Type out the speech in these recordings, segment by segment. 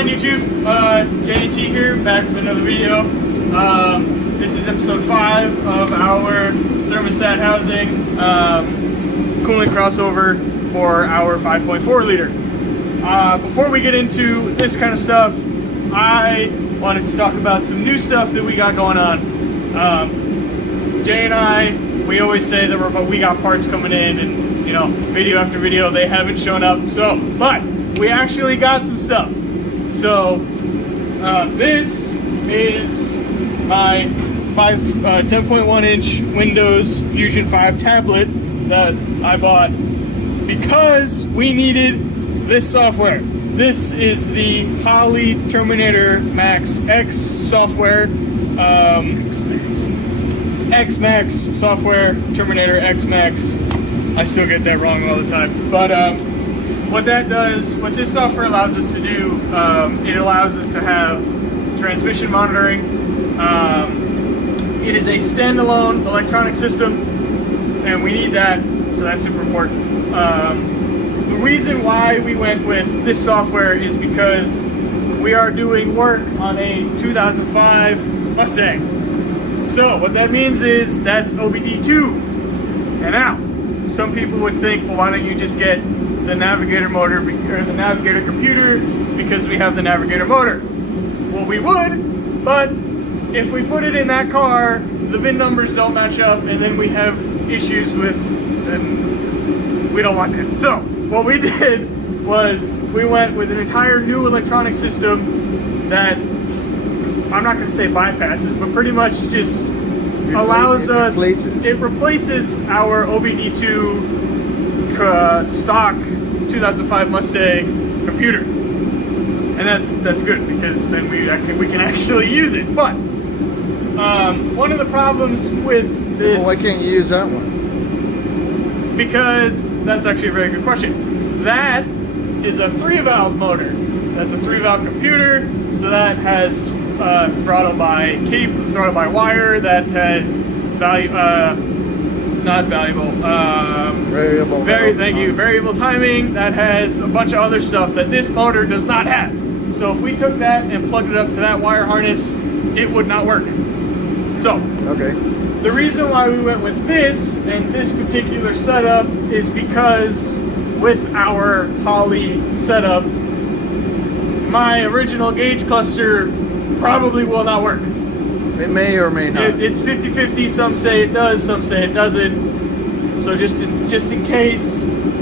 on YouTube? J&T here, back with another video. This is episode 5 of our thermostat housing coolant crossover for our 5.4 liter. Before we get into this kind of stuff, I wanted to talk about some new stuff that we got going on. Jay and I, we always say that we got parts coming in, and you know, video after video, they haven't shown up. But we actually got some stuff. So this is my 10.1 inch Windows Fusion 5 tablet that I bought because we needed this software. This is the Holley Terminator Max X software, X Max software, Terminator X Max. I still get that wrong all the time. But what this software allows us to do, it allows us to have transmission monitoring. It is a standalone electronic system, and we need that, so that's super important. The reason why we went with this software is because we are doing work on a 2005 Mustang. So what that means is that's OBD2. And now, some people would think, well, why don't you just get the Navigator motor or the Navigator computer because we have the Navigator motor? Well, we would, but if we put it in that car, the VIN numbers don't match up, and then we have issues with, and we don't want that. So what we did was we went with an entire new electronic system that I'm not going to say bypasses, but pretty much just allows us, it replaces our OBD2 stock 2005 Mustang computer. And that's good, because then we can actually use it. But one of the problems with this... Well, why can't you use that one? Because that's actually a very good question. That is a 3-valve motor. That's a 3-valve computer, so that has throttle by wire, that has variable timing, that has a bunch of other stuff that this motor does not have. So if we took that and plugged it up to that wire harness, it would not work. So okay, the reason why we went with this and this particular setup is because with our Holley setup, my original gauge cluster probably will not work. It may or may not. It's 50-50. Some say it does, some say it doesn't. So just in case.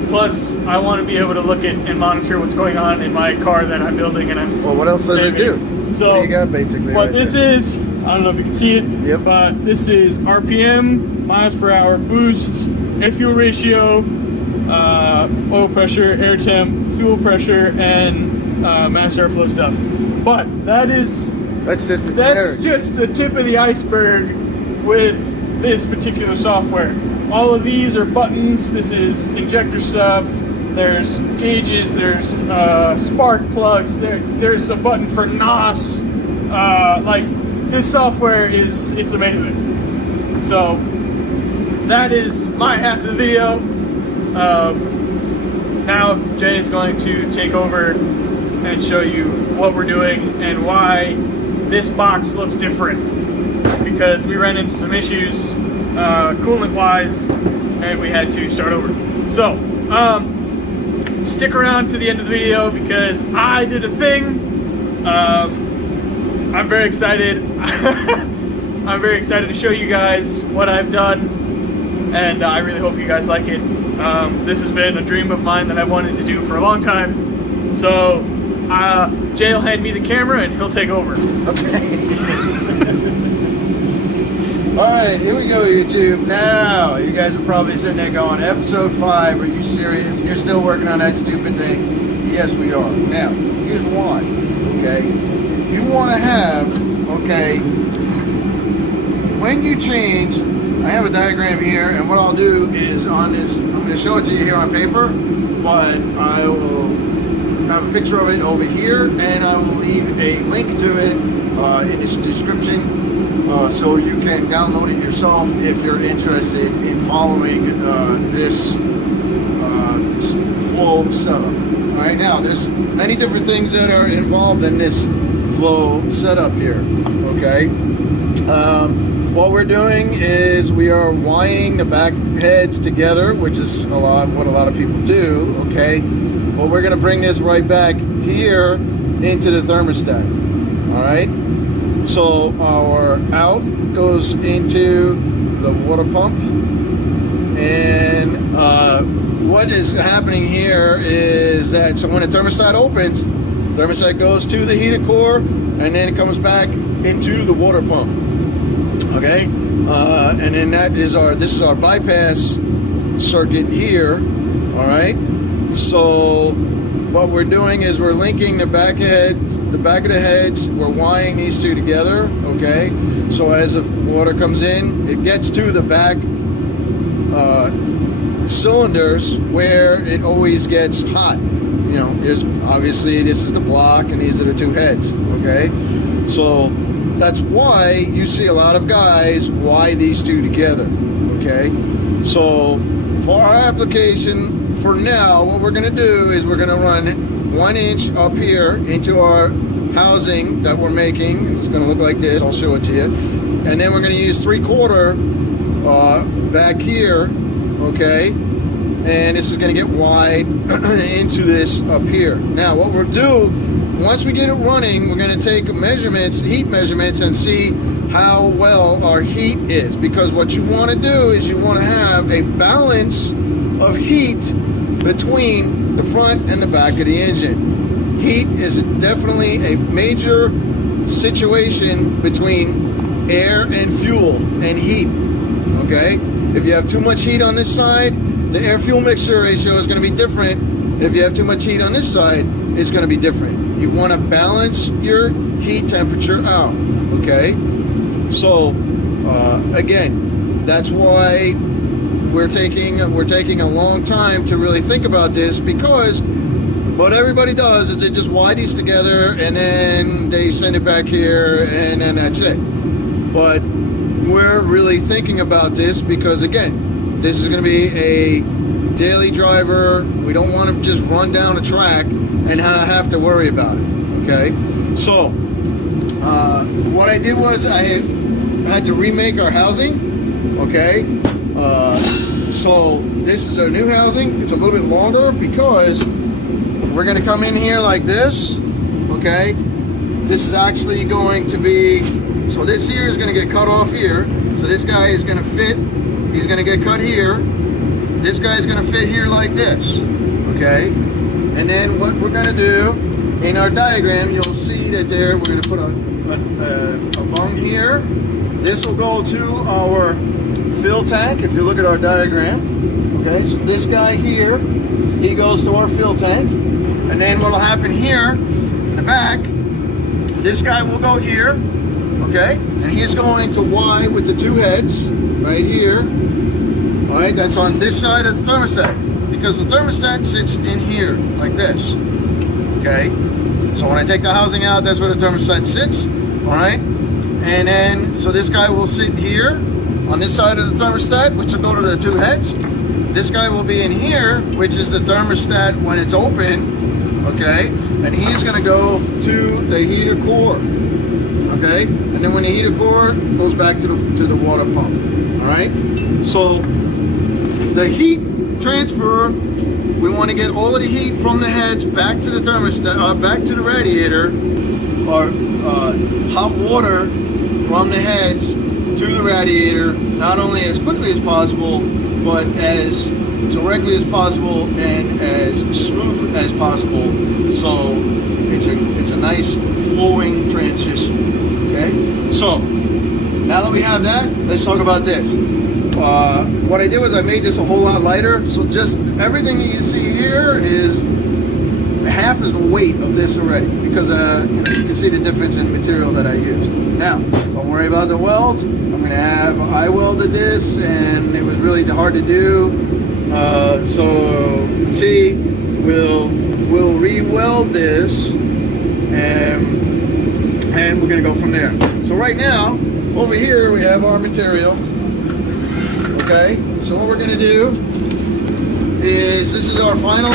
Plus, I want to be able to look at and monitor what's going on in my car that I'm building, and I'm. Well, what else does it do? So what do you got basically? What this is, I don't know if you can see it. Yep. But this is RPM, miles per hour, boost, air fuel ratio, oil pressure, air temp, fuel pressure, and mass airflow stuff. But that's just the tip of the iceberg with this particular software. All of these are buttons. This is injector stuff. There's gauges. There's spark plugs. There's a button for NOS. Like, this software it's amazing. So that is my half of the video. Now Jay is going to take over and show you what we're doing and why this box looks different, because we ran into some issues coolant wise and we had to start over. So stick around to the end of the video because I did a thing. I'm very excited. I'm very excited to show you guys what I've done, and I really hope you guys like it. This has been a dream of mine that I've wanted to do for a long time. So Jay will hand me the camera and he'll take over. Okay. Alright, here we go, YouTube. Now, you guys are probably sitting there going, episode 5, are you serious? You're still working on that stupid thing? Yes, we are. Now, here's why, okay? You want to have, okay, when you change, I have a diagram here, and what I'll do is on this, I'm going to show it to you here on paper, but I will have a picture of it over here, and I will leave a link to it in this description. So you can download it yourself if you're interested in following this full setup. All right, now there's many different things that are involved in this flow setup here. Okay. What we're doing is we are wiring the back heads together, which is what a lot of people do. Okay. But we're going to bring this right back here into the thermostat. All right. So our out goes into the water pump, and what is happening here is that so when the thermostat opens, thermostat goes to the heated core, and then it comes back into the water pump. Okay, and then this is our bypass circuit here. All right. So what we're doing is we're linking the back of the heads. We're wiring these two together. Okay. So as the water comes in, it gets to the back cylinders where it always gets hot. You know, obviously this is the block and these are the two heads. Okay. So that's why you see a lot of guys wire these two together. Okay. So for our application, for now, what we're going to do is we're going to run 1 inch up here into our housing that we're making. It's going to look like this. I'll show it to you. And then we're going to use 3/4 back here. Okay. And this is going to get wide into this up here. Now, what we'll do, once we get it running, we're going to take measurements, heat measurements, and see how well our heat is. Because what you want to do is you want to have a balance of heat between the front and the back of the engine. Heat is definitely a major situation between air and fuel and heat. Okay? If you have too much heat on this side, the air-fuel mixture ratio is going to be different. If you have too much heat on this side, it's going to be different. You want to balance your heat temperature out. Okay? So, again, that's why we're taking a long time to really think about this, because what everybody does is they just wire these together and then they send it back here and then that's it. But we're really thinking about this because, again, this is going to be a daily driver. We don't want to just run down a track and have to worry about it. Okay, so what I did was I had to remake our housing. Okay, so this is our new housing. It's a little bit longer because we're going to come in here like this. Okay, this is actually going to be, so this here is going to get cut off here. So this guy is going to fit. He's going to get cut here. This guy is going to fit here like this. Okay, and then what we're going to do in our diagram, you'll see that we're going to put a bung here. This will go to our fill tank. If you look at our diagram, okay, so this guy here, he goes to our fill tank. And then what will happen here in the back, this guy will go here, okay, and he's going to Y with the two heads right here. All right, that's on this side of the thermostat, because the thermostat sits in here like this. Okay, so when I take the housing out, that's where the thermostat sits. All right, and then so this guy will sit here on this side of the thermostat, which will go to the two heads. This guy will be in here, which is the thermostat when it's open. Okay, and he's going to go to the heater core. Okay, and then when the heater core goes back to the water pump. All right, so the heat transfer, we want to get all of the heat from the heads back to the thermostat, back to the radiator, or hot water from the heads to the radiator, not only as quickly as possible, but as directly as possible and as smooth as possible. So it's a nice flowing transition. Okay, so now that we have that, let's talk about this. What I did was I made this a whole lot lighter, so just everything you see here is half is the weight of this already, because you can see the difference in material that I used. Now, don't worry about the welds. I welded this, and it was really hard to do. So T will re-weld this, and we're gonna go from there. So right now, over here we have our material. Okay, so what we're gonna do is this is our final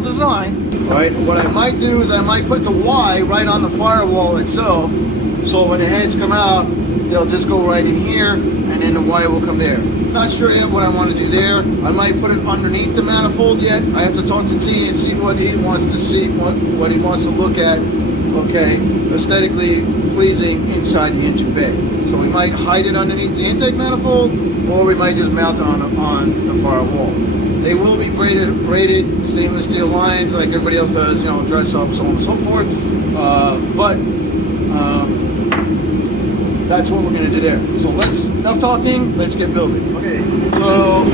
design. right? What I might do is I might put the Y right on the firewall itself, so when the heads come out, they'll just go right in here, and then the Y will come there. Not sure yet what I want to do there. I might put it underneath the manifold yet. I have to talk to T and see what he wants to see, what he wants to look at, okay, aesthetically pleasing inside the engine bay. So we might hide it underneath the intake manifold, or we might just mount it on the firewall. They will be braided stainless steel lines like everybody else does, you know, dress up, so on and so forth. That's what we're going to do there. So enough talking, let's get building. Okay, so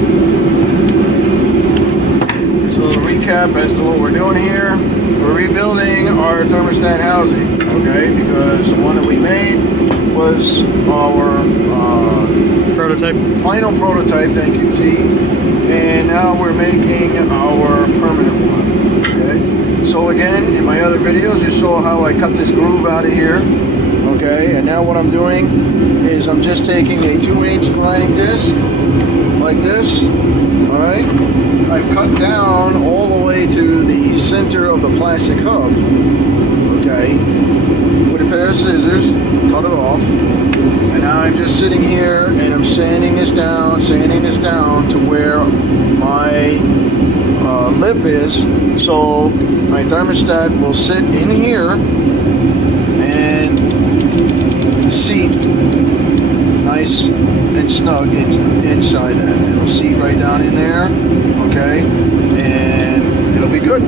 to recap as to what we're doing here, we're rebuilding our thermostat housing, okay, because the one that we made was our Prototype. final prototype, thank you T, and now we're making our permanent one, okay. So again, in my other videos you saw how I cut this groove out of here, okay, and now what I'm doing is I'm just taking a 2-inch grinding disc like this, alright. I've cut down all the way to the center of the plastic hub, okay, with a pair of scissors, cut it off, and now I'm just sitting here and I'm sanding this down to where my lip is, so my thermostat will sit in here and seat nice and snug inside that. It'll seat right down in there, okay, and it'll be good.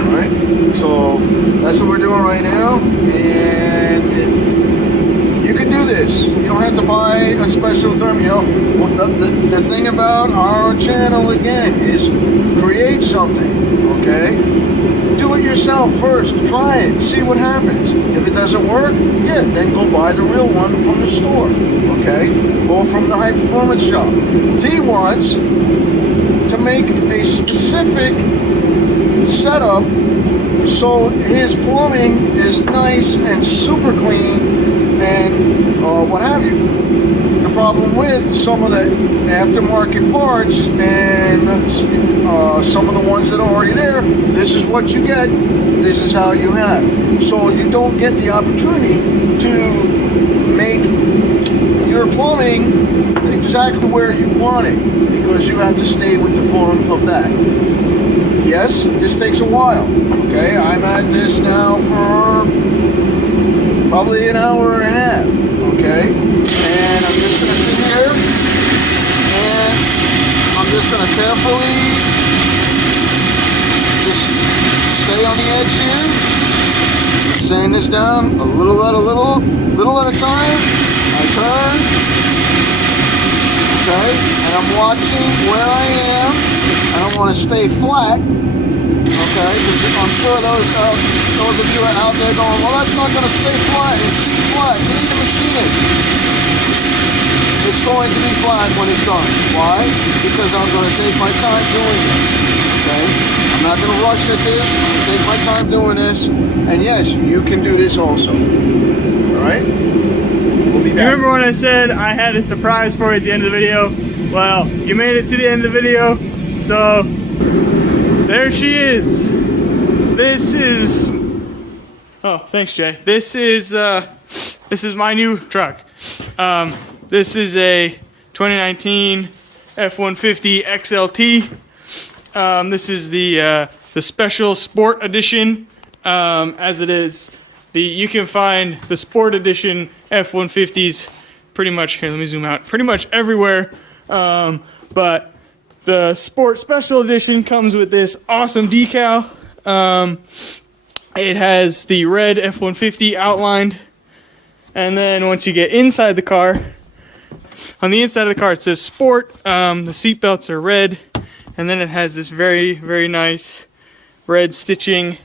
Alright, so that's what we're doing right now, and you can do this. You don't have to buy a special therm. You know, the thing about our channel again is create something, okay? Do it yourself first. Try it. See what happens. If it doesn't work, yeah, then go buy the real one from the store, okay? Or from the high performance shop. T wants to make a specific setup so his plumbing is nice and super clean and what have you. The problem with some of the aftermarket parts and some of the ones that are already there, this is what you get, this is how you have. So you don't get the opportunity to make your plumbing exactly where you want it, because you have to stay with the form of that. Yes, this takes a while, okay? I'm at this now for probably an hour and a half, okay? And I'm just gonna sit here and I'm just gonna carefully just stay on the edge here, sand this down a little at a time. I turn, okay, and I'm watching where I am. I don't want to stay flat, okay, because I'm sure those of you are out there going, well, that's not going to stay flat and seat flat. You need to machine it. It's going to be flat when it's done. Why? Because I'm going to take my time doing this, okay? I'm not going to rush at this. I'm going to take my time doing this. And yes, you can do this also. All right? We'll be back. You remember when I said I had a surprise for you at the end of the video? Well, you made it to the end of the video. So, there she is. This is... Oh, thanks, Jay. This is my new truck. This is a 2019 F-150 XLT. This is the special sport edition. As it is, you can find the sport edition F-150s pretty much here. Let me zoom out. Pretty much everywhere. But the sport special edition comes with this awesome decal. It has the red F-150 outlined, and then once you get inside the car, on the inside of the car it says sport. The seat belts are red, and then it has this very, very nice red stitching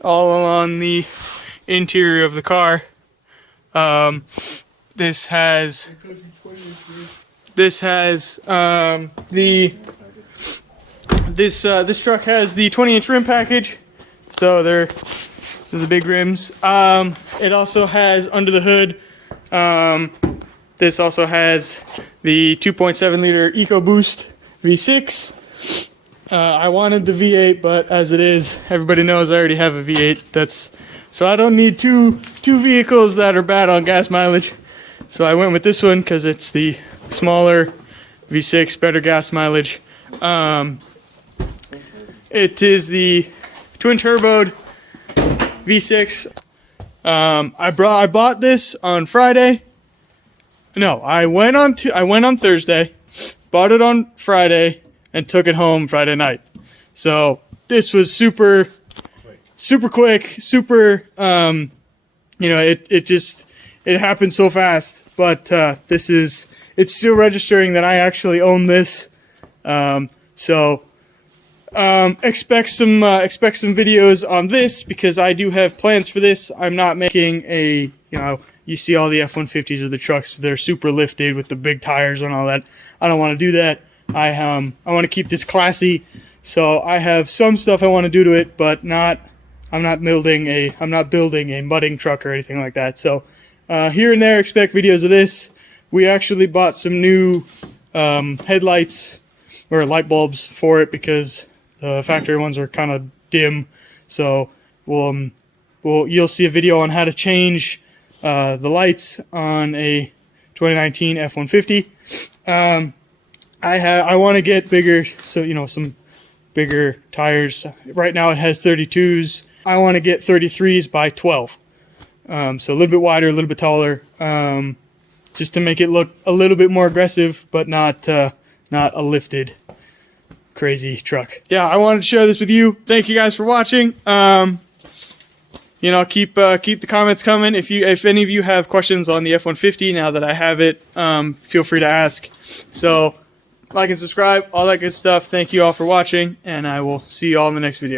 all along the interior of the car. This truck has the 20-inch rim package, so they're the big rims. It also has under the hood. This also has the 2.7 liter EcoBoost V6. I wanted the V8, but as it is, everybody knows I already have a V8. So I don't need two vehicles that are bad on gas mileage. So I went with this one because it's the smaller V6, better gas mileage. It is the twin turboed V6. I bought this on Friday. No, I went on Thursday, bought it on Friday, and took it home Friday night. So this was super quick, super. It happened so fast. But it's still registering that I actually own this. Expect some videos on this because I do have plans for this. I'm not making you see all the F-150s or the trucks, they're super lifted with the big tires and all that. I don't want to do that. I want to keep this classy. So I have some stuff I want to do to it, but I'm not building a mudding truck or anything like that. So here and there, expect videos of this. We actually bought some new headlights or light bulbs for it because the factory ones are kind of dim. So you'll see a video on how to change the lights on a 2019 F-150. I want to get bigger, so some bigger tires. Right now it has 32s. I want to get 33s by 12. So a little bit wider, a little bit taller, just to make it look a little bit more aggressive, but not a lifted crazy truck. Yeah, I wanted to share this with you. Thank you guys for watching. Keep the comments coming. If any of you have questions on the F-150 now that I have it, feel free to ask. So like and subscribe, all that good stuff. Thank you all for watching, and I will see you all in the next video.